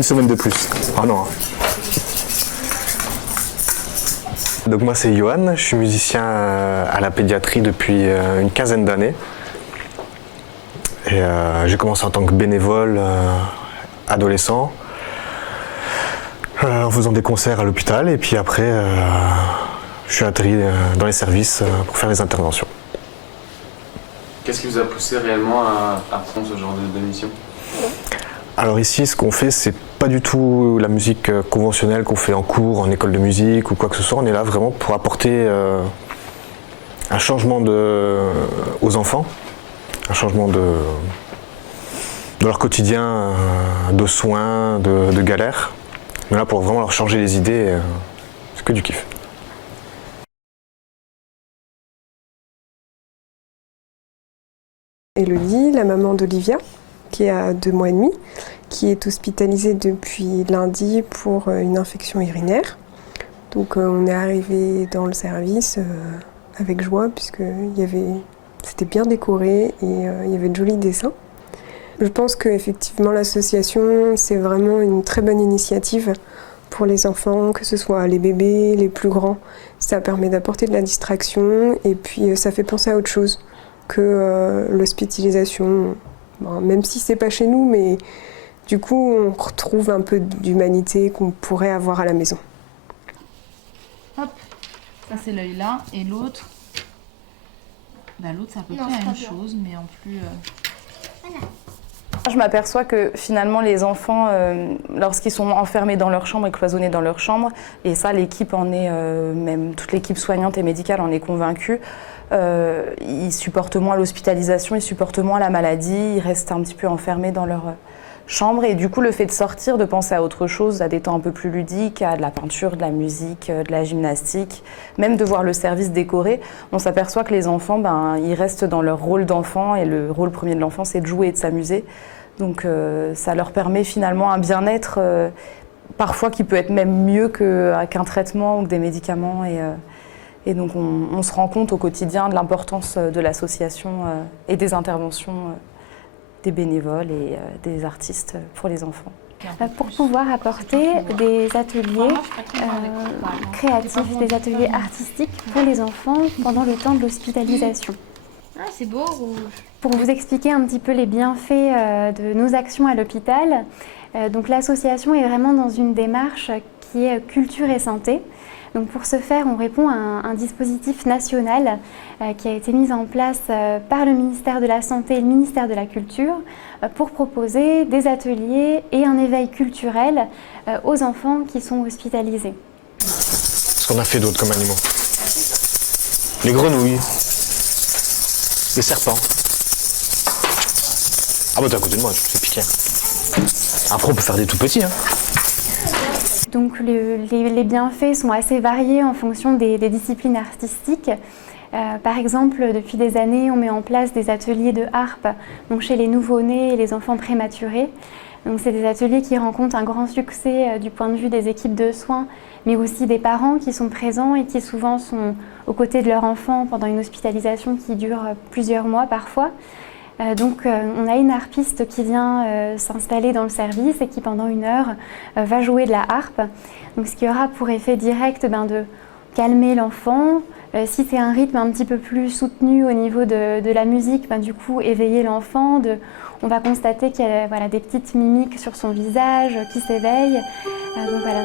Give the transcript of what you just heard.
Une semaine de plus. Ah non. Donc moi c'est Johan, je suis musicien à la pédiatrie depuis une quinzaine d'années. Et j'ai commencé en tant que bénévole adolescent, en faisant des concerts à l'hôpital, et puis après je suis atterri dans les services pour faire les interventions. Qu'est-ce qui vous a poussé réellement à prendre ce genre de mission? Alors ici, ce qu'on fait, c'est pas du tout la musique conventionnelle qu'on fait en cours, en école de musique ou quoi que ce soit. On est là vraiment pour apporter un changement aux enfants, un changement de leur quotidien, de soins, de galères. On est là pour vraiment leur changer les idées. C'est que du kiff. Élodie, la maman d'Olivia, qui a 2 mois et demi, qui est hospitalisée depuis lundi pour une infection urinaire. Donc on est arrivé dans le service avec joie puisque c'était bien décoré et il y avait de jolis dessins. Je pense qu'effectivement l'association c'est vraiment une très bonne initiative pour les enfants, que ce soit les bébés, les plus grands. Ça permet d'apporter de la distraction et puis ça fait penser à autre chose que l'hospitalisation. Bon, même si c'est pas chez nous, mais du coup on retrouve un peu d'humanité qu'on pourrait avoir à la maison. Hop, ça c'est l'œil là, et l'autre, l'autre c'est à peu près la même chose, mais en plus... Voilà. Je m'aperçois que finalement les enfants, lorsqu'ils sont enfermés dans leur chambre et cloisonnés dans leur chambre, et ça l'équipe en est, même toute l'équipe soignante et médicale en est convaincue, ils supportent moins l'hospitalisation, ils supportent moins la maladie, ils restent un petit peu enfermés dans leur chambre et du coup le fait de sortir, de penser à autre chose, à des temps un peu plus ludiques, à de la peinture, de la musique, de la gymnastique, même de voir le service décoré, on s'aperçoit que les enfants, ils restent dans leur rôle d'enfant et le rôle premier de l'enfant c'est de jouer et de s'amuser. Donc ça leur permet finalement un bien-être parfois qui peut être même mieux qu'un traitement ou que des médicaments. Et donc on se rend compte au quotidien de l'importance de l'association et des interventions des bénévoles et des artistes pour les enfants. Pour pouvoir apporter des ateliers créatifs, des ateliers artistiques pour les enfants pendant le temps de l'hospitalisation. Ah, c'est beau rouge. Pour vous expliquer un petit peu les bienfaits de nos actions à l'hôpital, donc l'association est vraiment dans une démarche qui est culture et santé. Donc pour ce faire, on répond à un dispositif national qui a été mis en place par le ministère de la Santé et le ministère de la Culture pour proposer des ateliers et un éveil culturel aux enfants qui sont hospitalisés. Qu'est-ce qu'on a fait d'autre comme animaux? Les grenouilles, les serpents. Ah bah t'es à côté de moi, tu te fais piquer. Après on peut faire des tout petits. Donc les bienfaits sont assez variés en fonction des disciplines artistiques. Par exemple, depuis des années, on met en place des ateliers de harpe donc chez les nouveau-nés et les enfants prématurés. C'est des ateliers qui rencontrent un grand succès du point de vue des équipes de soins, mais aussi des parents qui sont présents et qui souvent sont aux côtés de leur enfant pendant une hospitalisation qui dure plusieurs mois parfois. Donc on a une harpiste qui vient s'installer dans le service et qui pendant 1 heure va jouer de la harpe. Donc, ce qui aura pour effet direct de calmer l'enfant. Si c'est un rythme un petit peu plus soutenu au niveau de la musique, du coup éveiller l'enfant. On va constater qu'il y a des petites mimiques sur son visage qui s'éveillent. Donc, voilà.